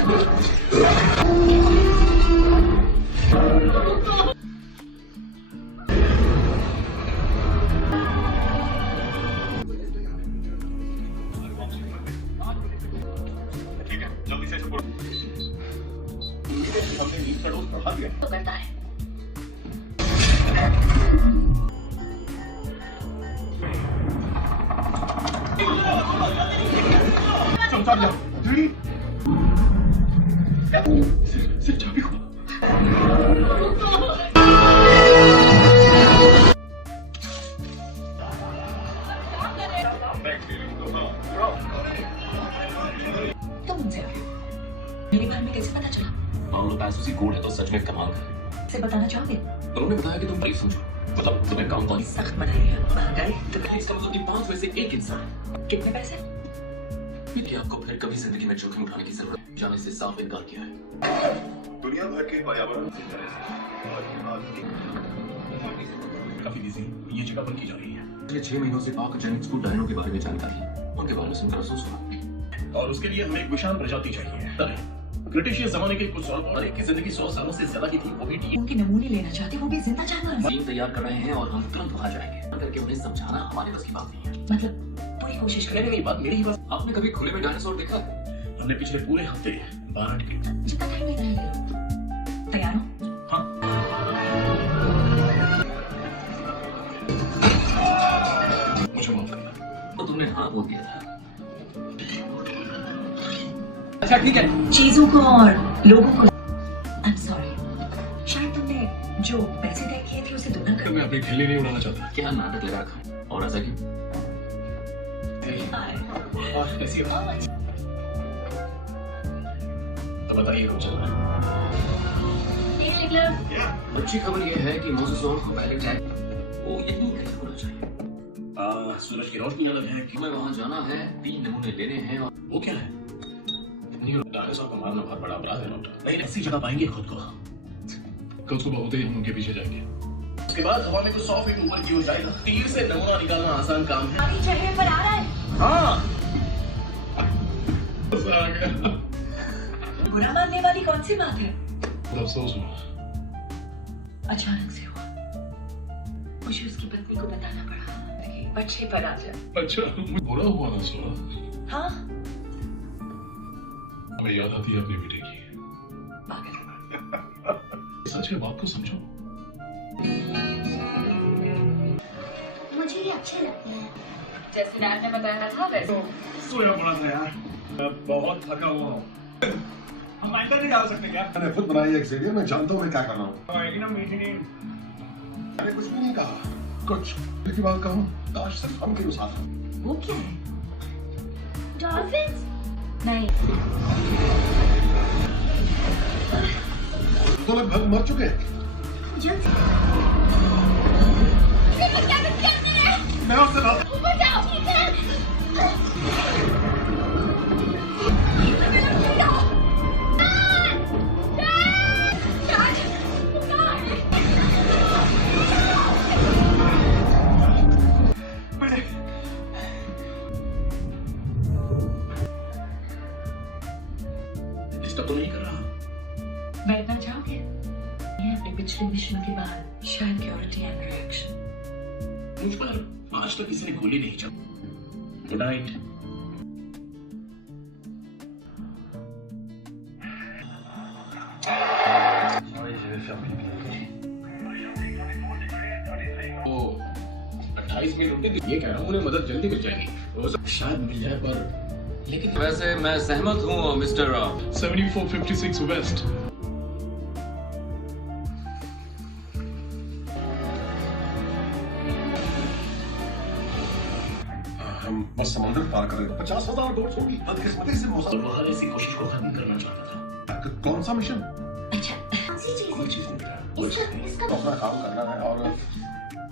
ठीक है, जल्दी से इसको हमने नींद का डोज बढ़ा दिया तो करता है। चमचा लिया 3 सिर्फ चाबी को तुम मुझसे मेरे घर में कैसे पता चला? मामला पैसों से गोड़ है तो सच में कमाल कर। से बताना चाहोगे? उन्होंने बताया कि तुम बड़ी समझो, मतलब तुम्हें काम तो सख्त बनाई है, महंगाई तो इसका मतलब कि 5 में से 1 इंसान कितने पैसे? कि आपको फिर कभी जिंदगी में जोखिम उठाने की जरूरत जाने से साफ इनकार किया है। दुनिया भर के पर्यावरण से काफी बिजी ये जगह पर की जा रही है। पिछले 6 महीनों से पाक जेनेटिक्स को डायनो के बारे में जानकारी है, उनके बारे में सुनकर अफसोस हुआ और उसके लिए हमें एक विशाल प्रजाति चाहिए। ब्रिटिश जमाने के कुछ साल और एक की जिंदगी 100 सालों से ज्यादा की थी, वो भी ठीक। उनके नमूने लेना चाहते, वो भी जिंदा जानवर। टीम तैयार कर रहे हैं और हम तुरंत वहां जाएंगे। करके उन्हें समझाना हमारे बस की बात नहीं है। मतलब पूरी कोशिश करें। नहीं बात मेरी ही बात। आपने कभी खुले में डायनासोर देखा? हमने पिछले पूरे हफ्ते 12 टिकट। जितना टाइम नहीं रहेगा। तैयार हो? हाँ। मुझे माफ करना। तो तुमने हाँ बोल दिया था। अच्छा ठीक है। चीजों को और लोगों को I'm sorry। शायद तुमने जो पैसे तय किए थे उसे दोगुना कर। मैं अपनी खिल्ली नहीं उड़ाना चाहता। क्या नाटक लगा रखा और ऐसा क्यों? कैसी हो? तो बताइए कुछ चल रहा है। अच्छी खबर यह है कि मोसेस को पहले टैग वो यही कहीं होना चाहिए। सूरज की रोशनी अलग है कि हमें वहां जाना है, 3 नमूने लेने हैं और वो क्या है? डायनासोर को मारना बहुत बड़ा अपराध है डॉक्टर। नहीं ऐसी जगह पाएंगे खुद को। कल सुबह होते ही हम उनके पीछे जाएंगे। उसके बाद हवा में कुछ 100 फीट ऊपर की हो जाएगा। तीर से नमूना निकालना आसान काम है। पानी चढ़ने पर आ रहा है। हाँ। बुरा मानने वाली कौन सी बात है? अफसोस हुआ। अचानक से हुआ। मुझे उसकी पत्नी को बताना पड़ा। बच्चे पर आ जाए। अच्छा बुरा हुआ ना सोना। हाँ। हमें याद आती है अपनी बेटे की। पागल। सच है, बात को समझो। मुझे ये अच्छे लगते हैं। जैसे डैड ने बताया था वैसे। सोया पड़ा था यार, मैं बहुत थका हुआ हूँ। हम एंकर नहीं डाल सकते क्या? मैंने खुद बनाई है एक्सेडियर, मैं जानता हूँ मैं क्या करना हूँ। आएगी ना मीठी नींद। मैंने कुछ भी नहीं कहा। कुछ की बात कहूँ, काश सिर्फ हम के साथ हो। वो क्या है? डॉल्फिन्स? नहीं। तो लगभग मर चुके हैं। मैं उससे बात ऊपर जाओ, ठीक है? डिस्टर्ब तो नहीं कर रहा? बैठना चाहोगे? ये अपने पिछले मिशन के बाद शायद क्योरिटी एंड रिएक्शन। मुझ पर आज तक किसी ने गोली नहीं चलाई। Good night. ओ 28 मिनट रुके तो ये कह रहा हूँ उन्हें मदद जल्दी मिल जाएगी। शायद मिल जाए पर लेकिन वैसे मैं सहमत हूँ मिस्टर 7456 वेस्ट। हम बस समंदर पार कर रहे हैं। 50,000 डोज होगी। बदकिस्मती से मौसम। वहाँ ऐसी कोशिश को खत्म करना चाहता था। कौन सा मिशन? अच्छा। कौन सी चीज़ कोई है? चीज नहीं था। इसका अपना काम करना है और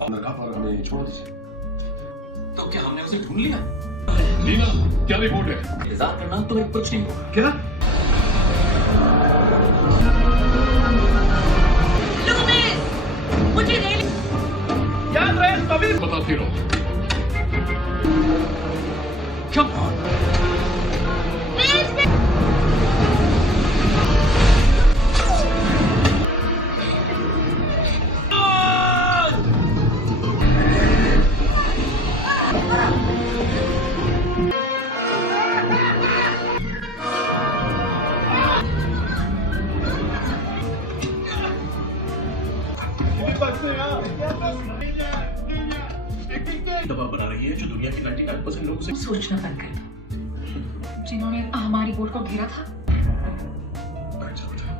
अमेरिका पर हमें छोड़ दीजिए। तो क्या हमने उसे ढूंढ लिया? लीना क्या रिपोर्ट है? इंतजार करना तुम्हें कुछ नहीं होगा। क्या? मुझे नहीं। याद रहे तभी बताती रहो। Come on. दवा बना रही है जो दुनिया के 99% लोगों से सोचना बंद कर दो। जिन्होंने हमारी बोट को घेरा था, बैठ जाओ बेटा।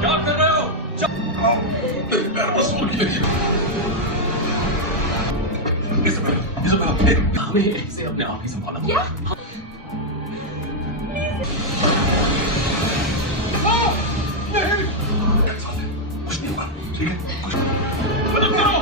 क्या कर रहे हो? बस वो हमें इसे अपने आप ही संभालना क्या? कुछ नहीं होगा, ठीक है? कुछ मदद करो।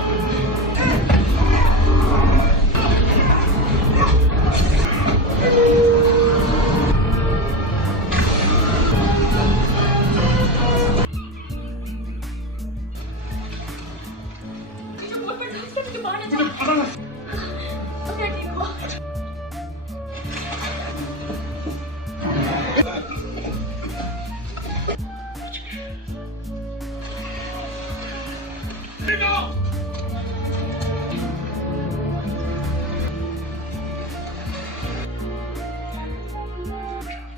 मुझे बोट पर ढांस कर मुझे बाहर ले जाओ। अब मैं ठीक हूँ।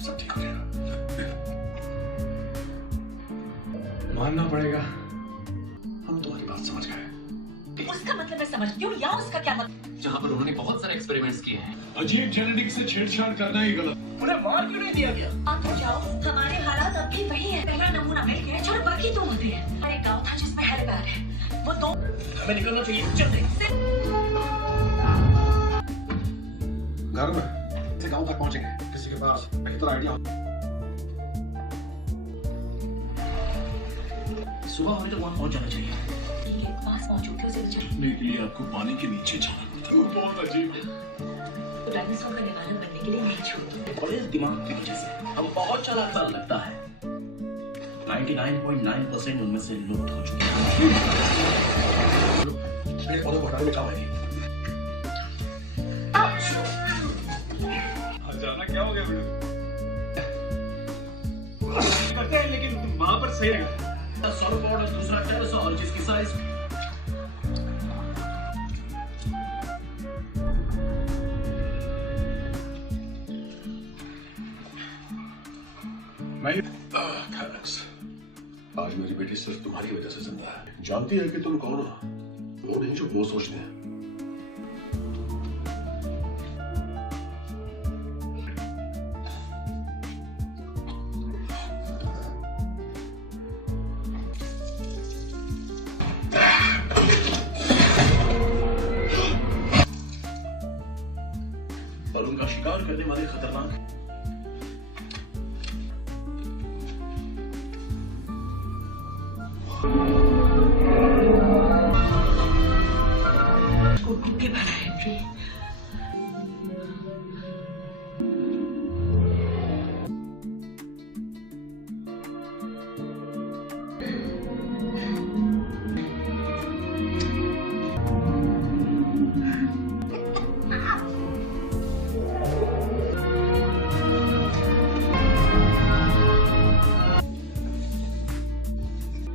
सब ठीक हो जाएगा। मानना पड़ेगा। हम तुम्हारी बात समझ गए। उसका मतलब मैं समझ गई हूँ, या उसका क्या मतलब? जहाँ पर उन्होंने बहुत सारे एक्सपेरिमेंट्स किए हैं। अजीब जेनेटिक्स से छेड़छाड़ करना ही गलत। उन्हें मार क्यों नहीं दिया गया? आप तो जाओ, हमारे हालात अब भी वही है। पहला नमूना मिल गया, चलो बाकी दो होते हैं। और एक गाँव था जिसमें हेलीपैड है, वो दो। हमें निकलना चाहिए, चलते। घर में से गांव तक पहुंचेंगे, किसी के पास बेहतर आइडिया हो। सुबह हमें तो वहाँ पहुँच जाना चाहिए। ये पास पहुंचो, फिर उसे बचाओ। के लिए आपको पानी के नीचे जाना पड़ता है। बहुत अजीब है। तो डायनासोर का निवारण बनने के लिए नहीं छोड़ो। और इस दिमाग की वजह से हम बहुत चालाक सा लगता है। 99.9% उनमें से लुप्त हो चुके हैं। मेरे पौधों को हटाने में काम आएगी। जाना क्या हो गया बेटा? करते हैं लेकिन वहां पर सही रहेगा। सोलोपॉड और दूसरा टेरोसॉर जिसकी साइज थैंक्स। आज मेरी बेटी सिर्फ तुम्हारी वजह से जिंदा है। जानती है कि तुम कौन हो, वो नहीं जो वो सोचते हैं। और उनका शिकार करने वाले खतरनाक के बना है।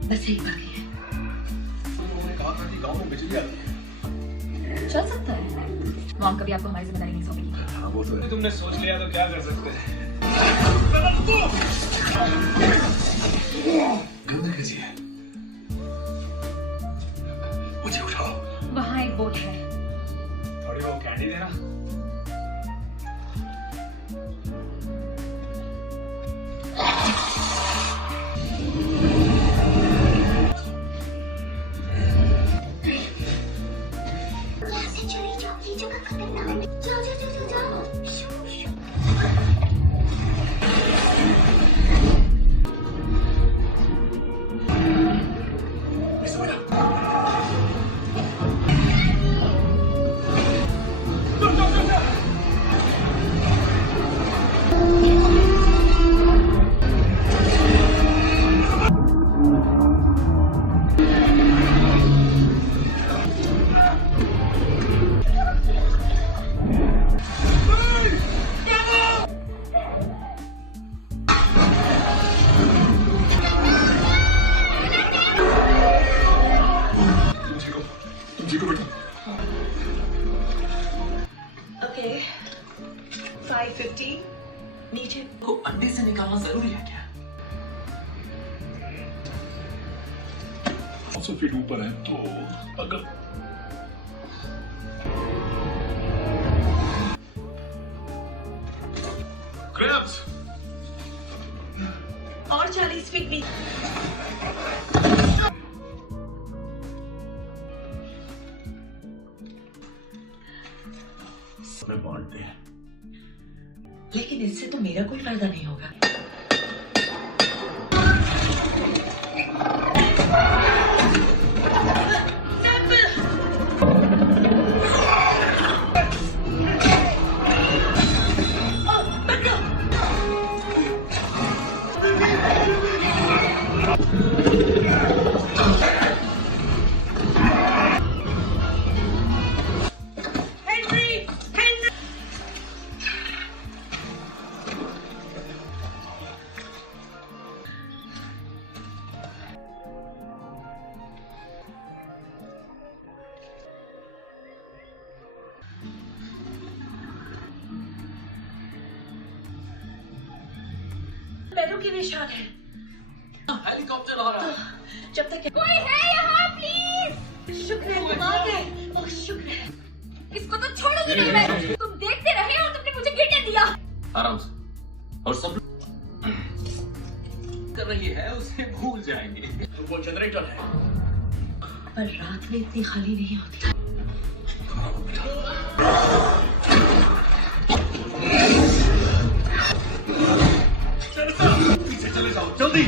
बस एक बाकी है। उन्होंने कहा था कि गांव में बिजली आती है। चल सकता है। मॉम कभी आपको हमारी जिम्मेदारी नहीं सौंपेगी। हाँ वो तो है। तुमने सोच लिया तो क्या कर सकते हैं? गंदा कैसी है? मुझे उठाओ। वहाँ एक बोट है। थोड़ी वो कैंडी देना। कैसे चली जाओ? ये जगह खतरनाक है। जाओ जाओ जाओ जाओ। शू, शू। नीचे को अंडे से निकालना जरूरी है क्या? 100 फीट ऊपर है तो अगर Crabs! और 40 फीट नीचे। समय बांटते हैं। लेकिन इससे तो मेरा कोई फायदा नहीं होगा। पैरों के निशान है। हेलीकॉप्टर आ रहा है। जब तक कोई है यहाँ प्लीज? शुक्र है तुम आ गए। ओह शुक्र है। इसको तो छोड़ूंगी नहीं मैं। तुम देखते रहे और तुमने मुझे गिरने दिया। आराम से। और सब कर रही है उसे भूल जाएंगे। तो वो जनरेटर है। पर रात में इतनी खाली नहीं होती। पीछे चले जाओ जल्दी।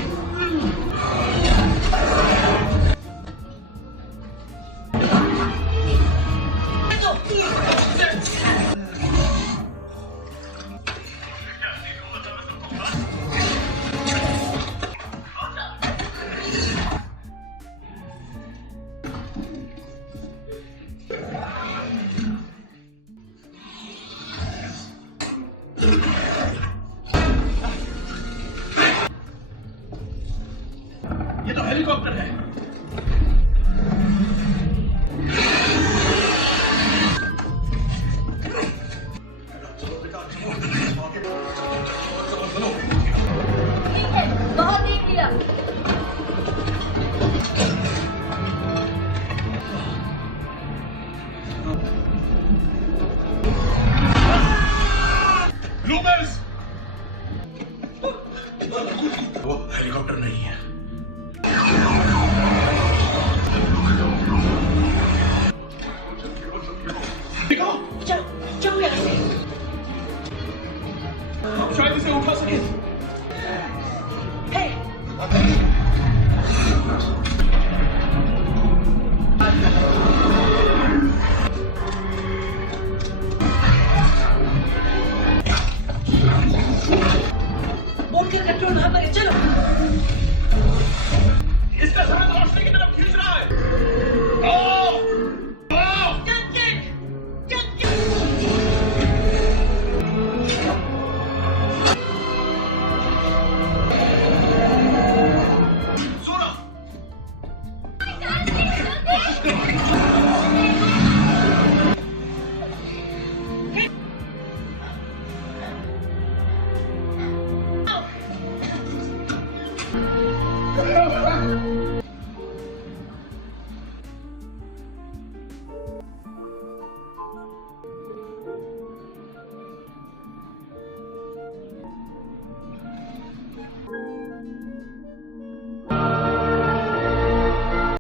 ये तो हेलीकॉप्टर है। बहुत देख लिया। लूमेस! वो हेलीकॉप्टर नहीं है। जाओ जाओ यहाँ से। शायद इसे उठा सके। हे बोट का कंट्रोल वहां पर है। चलो इसका समय तो रोशनी की तरफ खींच रहा है। आओ! आओ! सुनो! Oh,